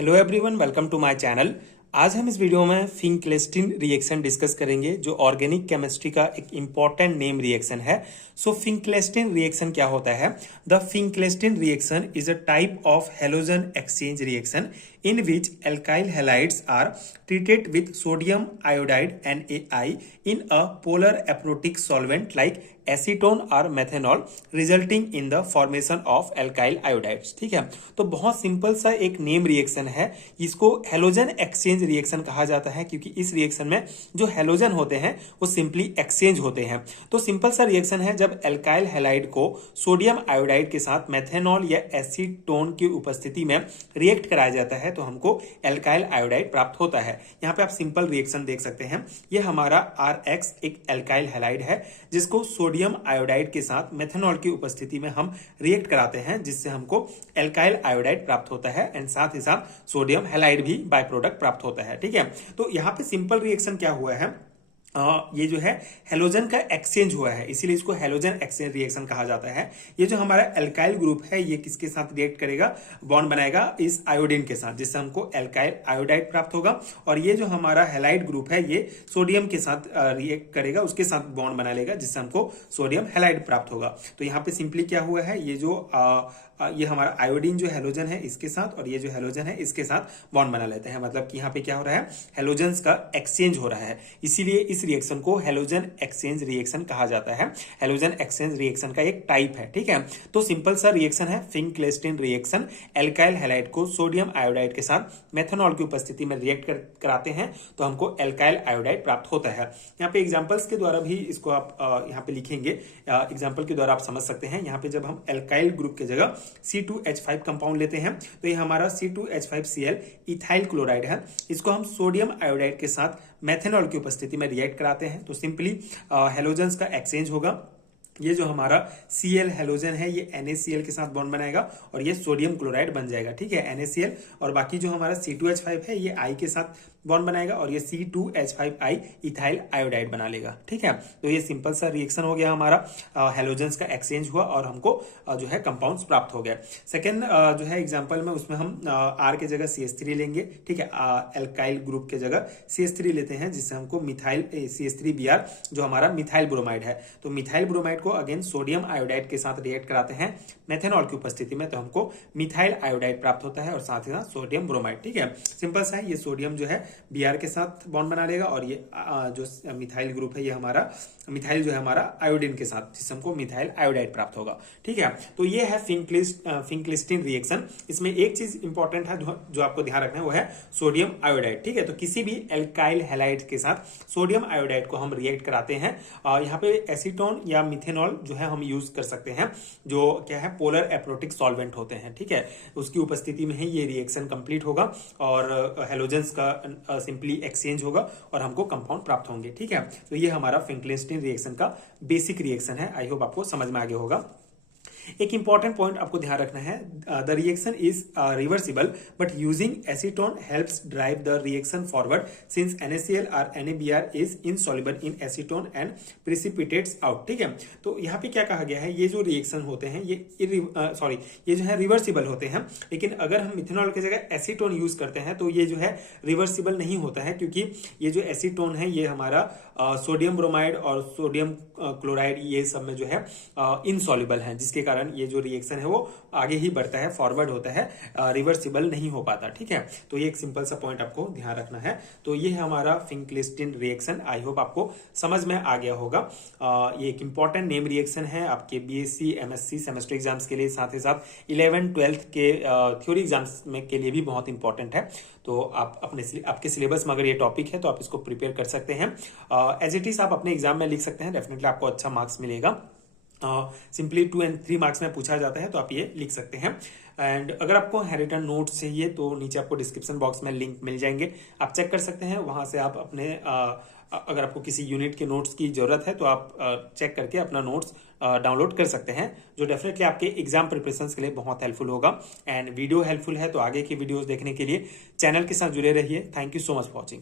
Hello everyone, welcome to my channel. आज हम इस वीडियो में फिंक्लेस्टीन रिएक्शन डिस्कस करेंगे जो ऑर्गेनिक केमिस्ट्री का एक इंपॉर्टेंट नेम रिएक्शन है। सो फिंक्लेस्टीन रिएक्शन क्या होता है? The Finkelstein reaction is a type of halogen exchange reaction in which alkyl halides are treated with sodium iodide NaI in a polar aprotic solvent like acetone और methanol resulting in the formation of alkyl iodides. ठीक है, तो बहुत simple सा एक name reaction है। इसको halogen exchange reaction कहा जाता है क्योंकि इस रिएक्शन में जो हेलोजन होते हैं वो सिंपली एक्सचेंज होते हैं। तो सिंपल सा रिएक्शन है, जब एल्काइल हैलाइड को सोडियम आयोडाइड के साथ मेथेनॉल या एसीटोन की उपस्थिति में रिएक्ट कराया जाता है तो हमको एल्काइल आयोडाइड प्राप्त होता है। यहाँ पे आप सिंपल रिएक्शन देख सकते हैं। ये हमारा RX एक एल्काइल हैलाइड है जिसको सोडियम आयोडाइड के साथ मेथेनॉल की उपस्थिति में हम रिएक्ट कराते हैं, जिससे हमको एल्काइल आयोडाइड प्राप्त होता है एंड साथ ही साथ सोडियम हैलाइड भी बाय प्रोडक्ट प्राप्त होता है। ठीक है, तो यहाँ पे सिंपल रिएक्शन क्या हुआ है, ये जो है हेलोजन का एक्सचेंज हुआ है, इसीलिए इसको हेलोजन एक्सचेंज रिएक्शन कहा जाता है। ये जो हमारा एल्काइल ग्रुप है ये किसके साथ रिएक्ट करेगा, बॉन्ड बनाएगा इस आयोडीन के साथ, जिससे हमको एल्काइल आयोडाइड प्राप्त होगा। और ये जो हमारा हैलाइड ग्रुप है ये सोडियम के साथ रिएक्ट करेगा, उसके साथ बॉन्ड बना लेगा, जिससे हमको सोडियम हैलाइड प्राप्त होगा। तो यहाँ पे सिंपली क्या हुआ है, ये जो ये हमारा आयोडीन जो हेलोजन है इसके साथ और ये जो हेलोजन है इसके साथ बॉन्ड बना लेते हैं। मतलब कि यहाँ पे क्या हो रहा है, हेलोजन्स का एक्सचेंज हो रहा है, इसीलिए इस रिएक्शन को हेलोजन एक्सचेंज रिएक्शन कहा जाता है। हेलोजन एक्सचेंज रिएक्शन का एक टाइप है। ठीक है, तो सिंपल सा रिएक्शन है फिंक्लेस्टीन रिएक्शन। एल्काइल हैलाइड को सोडियम आयोडाइड के साथ मेथेनॉल की उपस्थिति में रिएक्ट कराते हैं तो हमको एल्काइल आयोडाइड प्राप्त होता है। यहाँ पे एग्जांपल्स के द्वारा भी इसको आप यहाँ पे लिखेंगे, एग्जांपल के द्वारा आप समझ सकते हैं। यहाँ पे जब हम एल्काइल ग्रुप की जगह C2H5 कंपाउंड लेते हैं तो ये हमारा C2H5Cl इथाइल क्लोराइड है। इसको हम सोडियम आयोडाइड के साथ मेथेनॉल की उपस्थिति में रिएक्ट कराते हैं तो सिंपली हेलोजन्स का एक्सचेंज होगा। ये जो हमारा Cl हेलोजन है ये NaCl के साथ बॉन्ड बनाएगा और ये सोडियम क्लोराइड बन जाएगा। ठीक है, NaCl। और बाकी जो हमारा C2H5 है ये I के साथ बॉन्ड बनाएगा और ये C2H5I इथाइल आयोडाइड बना लेगा। ठीक है, तो ये सिंपल सा रिएक्शन हो गया हमारा, हेलोजन्स का एक्सचेंज हुआ और हमको जो है कंपाउंड्स प्राप्त हो गया। सेकेंड जो है एग्जाम्पल में उसमें हम R के जगह CH3 लेंगे। ठीक है, एल्काइल ग्रुप के जगह CH3 लेते हैं, जिससे हमको मिथाइल CH3Br जो हमारा मिथाइल ब्रोमाइड है। तो मिथाइल ब्रोमाइड को अगेन सोडियम आयोडाइड के साथ रिएक्ट कराते हैं मेथेनॉल की उपस्थिति में तो हमको मिथाइल आयोडाइड प्राप्त होता है और साथ ही साथ सोडियम ब्रोमाइड। ठीक है, सिंपल सा है। ये सोडियम जो है Br के साथ बॉन्ड बना लेगा और ये जो मिथाइल ग्रुप है ये हमारा मिथाइल जो है हमारा आयोडीन के साथ, जिससे हमको मिथाइल आयोडाइड प्राप्त होगा। ठीक है, तो ये है फिंक्लेस्टीन रिएक्शन। इसमें एक चीज इंपॉर्टेंट है जो आपको ध्यान रखना है वो है सोडियम आयोडाइड। ठीक है, तो किसी भी एल्काइल हैलाइड के साथ सोडियम आयोडाइड को हम रिएक्ट कराते हैं। यहाँ पे एसीटोन या मिथेनॉल जो है हम यूज कर सकते हैं, जो क्या है पोलर एप्रोटिक सॉल्वेंट होते हैं। ठीक है, उसकी उपस्थिति में ही ये रिएक्शन कंप्लीट होगा और हेलोजन्स का सिंपली एक्सचेंज होगा और हमको कंपाउंड प्राप्त होंगे। ठीक है, तो ये हमारा फिंक्लेस्टीन रिएक्शन का बेसिक रिएक्शन है। आई होप आपको समझ में आ गया होगा। एक इंपॉर्टेंट पॉइंट आपको ध्यान रखना है, the reaction is reversible but using acetone helps drive the reaction forward since NaCl और NaBr is insoluble in acetone and प्रिसिपिटेट्स out. ठीक है, तो यहाँ पे क्या कहा गया है, ये जो रिएक्शन होते हैं ये ये जो है रिवर्सिबल होते हैं, लेकिन अगर हम मिथेनॉल की जगह एसीटोन यूज करते हैं तो ये जो है रिवर्सिबल नहीं होता है, क्योंकि ये जो एसीटोन है ये हमारा सोडियम ब्रोमाइड और सोडियम क्लोराइड ये सब में जो है इनसॉल्युबल है, जिसके कारण ये जो रिएक्शन है वो आगे ही बढ़ता है, फॉरवर्ड होता है, रिवर्सिबल नहीं हो पाता। ठीक है, तो ये एक सिंपल सा पॉइंट आपको ध्यान रखना है। तो ये है हमारा फिंक्लेस्टीन रिएक्शन। आई होप आपको समझ में आ गया होगा। ये एक इंपॉर्टेंट नेम रिएक्शन है आपके BSc MSc सेमेस्टर एग्जाम्स के लिए, साथ ही साथ 11th 12th के थ्योरी एग्जाम्स में के लिए भी बहुत इंपॉर्टेंट है। तो आप आपके सिलेबस में अगर ये टॉपिक है तो आप इसको प्रिपेयर कर सकते हैं। एज इट इज आप अपने एग्जाम में लिख सकते हैं, डेफिनेटली आपको अच्छा मार्क्स मिलेगा। सिंपली 2 और 3 मार्क्स में पूछा जाता है तो आप ये लिख सकते हैं। एंड अगर आपको हैंडरिटन नोट्स चाहिए तो नीचे आपको डिस्क्रिप्शन बॉक्स में लिंक मिल जाएंगे, आप चेक कर सकते हैं। वहां से आप अपने अगर आपको किसी यूनिट के नोट्स की जरूरत है तो आप चेक करके अपना नोट्स डाउनलोड कर सकते हैं, जो डेफिनेटली आपके एग्जाम प्रिपरेशन के लिए बहुत हेल्पफुल होगा। एंड वीडियो हेल्पफुल है तो आगे की वीडियोस देखने के लिए चैनल के साथ जुड़े रहिए। Thank you so much for watching.